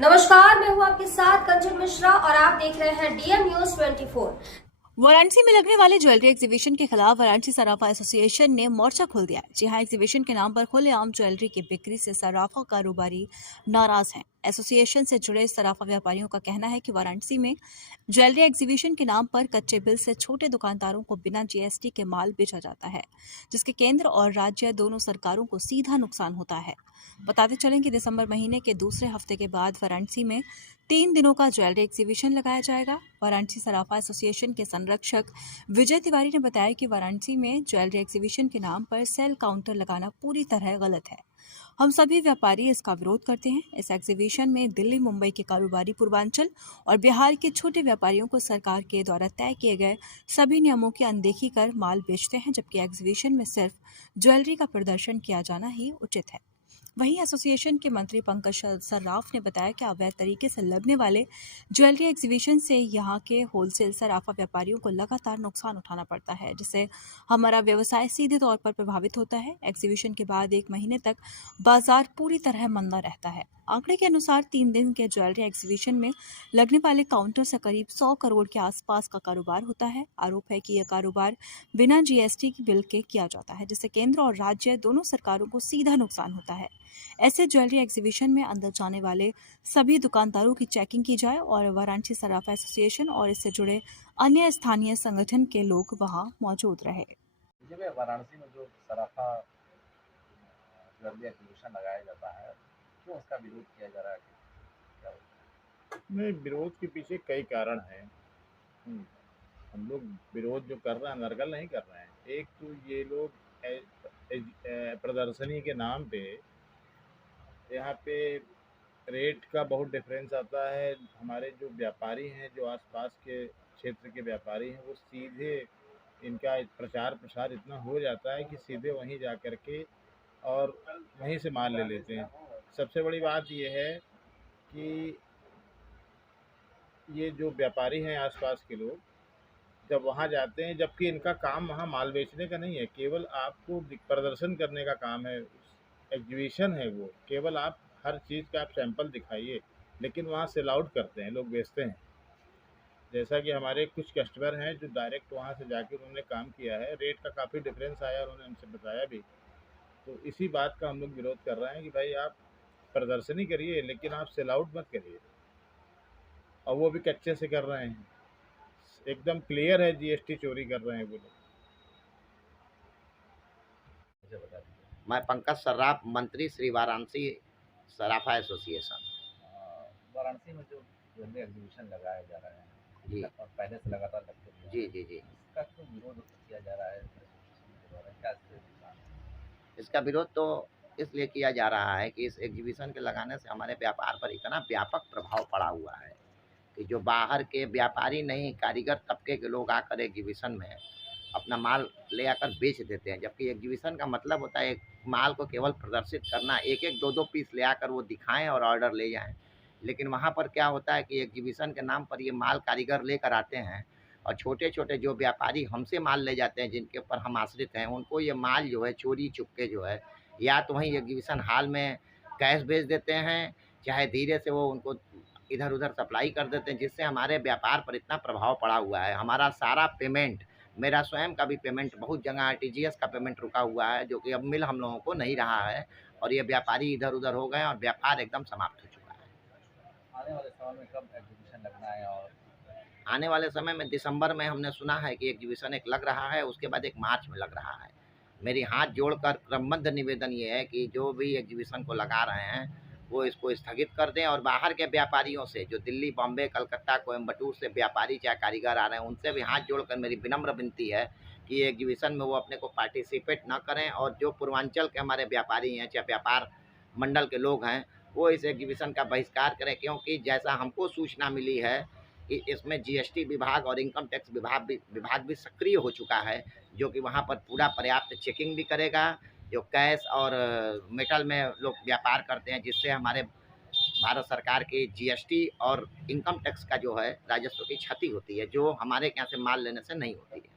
नमस्कार, मैं हूं आपके साथ कंचन मिश्रा और आप देख रहे हैं डीएम न्यूज 24। वाराणसी में लगने वाले ज्वेलरी एग्जीबिशन के खिलाफ वाराणसी सराफा एसोसिएशन ने मोर्चा खोल दिया है। जी हां, एग्जीबिशन के नाम पर खुलेआम ज्वेलरी की बिक्री से सराफा कारोबारी नाराज हैं। एसोसिएशन से जुड़े सराफा व्यापारियों का कहना है कि वाराणसी में ज्वेलरी एग्जीबिशन के नाम पर कच्चे बिल से छोटे दुकानदारों को बिना जीएसटी के माल बेचा जाता है, जिसके केंद्र और राज्य दोनों सरकारों को सीधा नुकसान होता है। बताते चलें कि दिसंबर महीने के दूसरे हफ्ते के बाद वाराणसी में 3 दिनों का ज्वेलरी एग्जीबिशन लगाया जाएगा। वाराणसी सराफा एसोसिएशन के संरक्षक विजय तिवारी ने बताया कि वाराणसी में ज्वेलरी एग्जीबिशन के नाम पर सेल काउंटर लगाना पूरी तरह गलत है। हम सभी व्यापारी इसका विरोध करते हैं। इस एग्जीबिशन में दिल्ली, मुंबई के कारोबारी, पूर्वांचल और बिहार के छोटे व्यापारियों को सरकार के द्वारा तय किए गए सभी नियमों की अनदेखी कर माल बेचते हैं, जबकि एग्जीबिशन में सिर्फ ज्वेलरी का प्रदर्शन किया जाना ही उचित है। वहीं एसोसिएशन के मंत्री पंकज सर्राफ ने बताया कि अवैध तरीके से लगने वाले ज्वेलरी एग्जीबिशन से यहां के होलसेल सराफा व्यापारियों को लगातार नुकसान उठाना पड़ता है, जिससे हमारा व्यवसाय सीधे तौर पर प्रभावित होता है। एग्जीबिशन के बाद 1 महीने तक बाजार पूरी तरह मंदा रहता है। आंकड़े के अनुसार 3 दिन के ज्वेलरी एग्जीबिशन में लगने वाले काउंटर से करीब 100 करोड़ के आसपास का कारोबार होता है। आरोप है कि यह कारोबार बिना जीएसटी बिल के किया जाता है, जिससे केंद्र और राज्य दोनों सरकारों को सीधा नुकसान होता है। ऐसे ज्वेलरी एग्जीबिशन में अंदर जाने वाले सभी दुकानदारों की चेकिंग की जाए और वाराणसी सराफा एसोसिएशन और इससे जुड़े अन्य स्थानीय संगठन के लोग वहां मौजूद रहे। वाराणसी में जो सराफा ज्वेलरी एग्जीबिशन लगाया जाता है, क्यों उसका विरोध किया जा रहा है? क्या नहीं, विरोध के पीछे कई कारण हैं। हम लोग विरोध जो कर रहे हैं, नरगल नहीं कर रहे हैं। एक तो ये लोग प्रदर्शनी के नाम पे यहाँ पे रेट का बहुत डिफरेंस आता है। हमारे जो व्यापारी हैं, जो आसपास के क्षेत्र के व्यापारी हैं, वो सीधे इनका प्रचार प्रसार इतना हो जाता है कि सीधे वहीं जा कर के और वहीं से माल ले लेते हैं। सबसे बड़ी बात ये है कि ये जो व्यापारी हैं आसपास के लोग, जब वहाँ जाते हैं, जबकि इनका काम वहाँ माल बेचने का नहीं है, केवल आपको प्रदर्शन करने का काम है। एग्जीबिशन है वो, केवल आप हर चीज़ का आप सैंपल दिखाइए, लेकिन वहाँ सेल आउट करते हैं लोग, बेचते हैं। जैसा कि हमारे कुछ कस्टमर हैं जो डायरेक्ट वहाँ से जाके उन्होंने काम किया है, रेट का काफ़ी डिफरेंस आया, उन्होंने हमसे बताया भी। तो इसी बात का हम लोग विरोध कर रहे हैं कि भाई आप प्रदर्शनी करिए, लेकिन आप सेल आउट मत करिए। और वो भी कच्चे से कर रहे हैं, एकदम क्लियर है जीएसटी चोरी कर रहे हैं वो लोग। मुझे बता दीजिए। मैं पंकज सर्राफ, मंत्री श्री वाराणसी सराफा एसोसिएशन। वाराणसी में जो ज्वेलरी एग्जीबिशन लगाया जा रहा है जी और पहले से लगातार लगते हुए जी जी जी इसका क्यों विरोध किया जा रहा है एसोसिएशन के द्वारा? क्या इससे नुकसान है? इसका विरोध तो इसलिए किया जा रहा है कि इस एग्जीबिशन के लगाने से हमारे व्यापार पर इतना व्यापक प्रभाव पड़ा हुआ है कि जो बाहर के व्यापारी नहीं, कारीगर तबके के लोग आकर एग्जीबिशन में अपना माल ले आकर बेच देते हैं। जबकि एग्जीबिशन का मतलब होता है एक माल को केवल प्रदर्शित करना, एक एक दो दो पीस ले आकर वो दिखाएं और ऑर्डर ले जाएं। लेकिन वहाँ पर क्या होता है कि एग्जीबिशन के नाम पर ये माल कारीगर लेकर आते हैं और छोटे छोटे जो व्यापारी हमसे माल ले जाते हैं, जिनके ऊपर हम आश्रित हैं, उनको ये माल जो है चोरी चुपके जो है या तो वहीं एग्जीबिशन हाल में कैश बेच देते हैं, चाहे धीरे से वो उनको इधर उधर सप्लाई कर देते हैं, जिससे हमारे व्यापार पर इतना प्रभाव पड़ा हुआ है। हमारा सारा पेमेंट, मेरा स्वयं का भी पेमेंट बहुत जगह आरटीजीएस का पेमेंट रुका हुआ है, जो कि अब मिल हम लोगों को नहीं रहा है और ये व्यापारी इधर उधर हो गए और व्यापार एकदम समाप्त हो चुका है। आने वाले समय में कब एग्जीबिशन लगना है? और आने वाले समय में दिसंबर में हमने सुना है कि एग्जीबिशन एक लग रहा है, उसके बाद एक मार्च में लग रहा है। मेरी हाथ जोड़कर क्रमबद्ध निवेदन ये है कि जो भी एग्जीबिशन को लगा रहे हैं वो इसको स्थगित कर दें और बाहर के व्यापारियों से, जो दिल्ली, बॉम्बे, कलकत्ता, कोयम्बटूर से व्यापारी चाहे कारीगर आ रहे हैं, उनसे भी हाथ जोड़कर मेरी विनम्र विनती है कि एग्जीबिशन में वो अपने को पार्टिसिपेट ना करें। और जो पूर्वांचल के हमारे व्यापारी हैं, चाहे व्यापार मंडल के लोग हैं, वो इस एग्जीबिशन का बहिष्कार करें, क्योंकि जैसा हमको सूचना मिली है कि इसमें जीएसटी विभाग और इनकम टैक्स विभाग भी सक्रिय हो चुका है, जो कि वहाँ पर पूरा पर्याप्त चेकिंग भी करेगा। जो कैश और मेटल में लोग व्यापार करते हैं, जिससे हमारे भारत सरकार के जीएसटी और इनकम टैक्स का जो है राजस्व की क्षति होती है, जो हमारे यहाँ से माल लेने से नहीं होती है।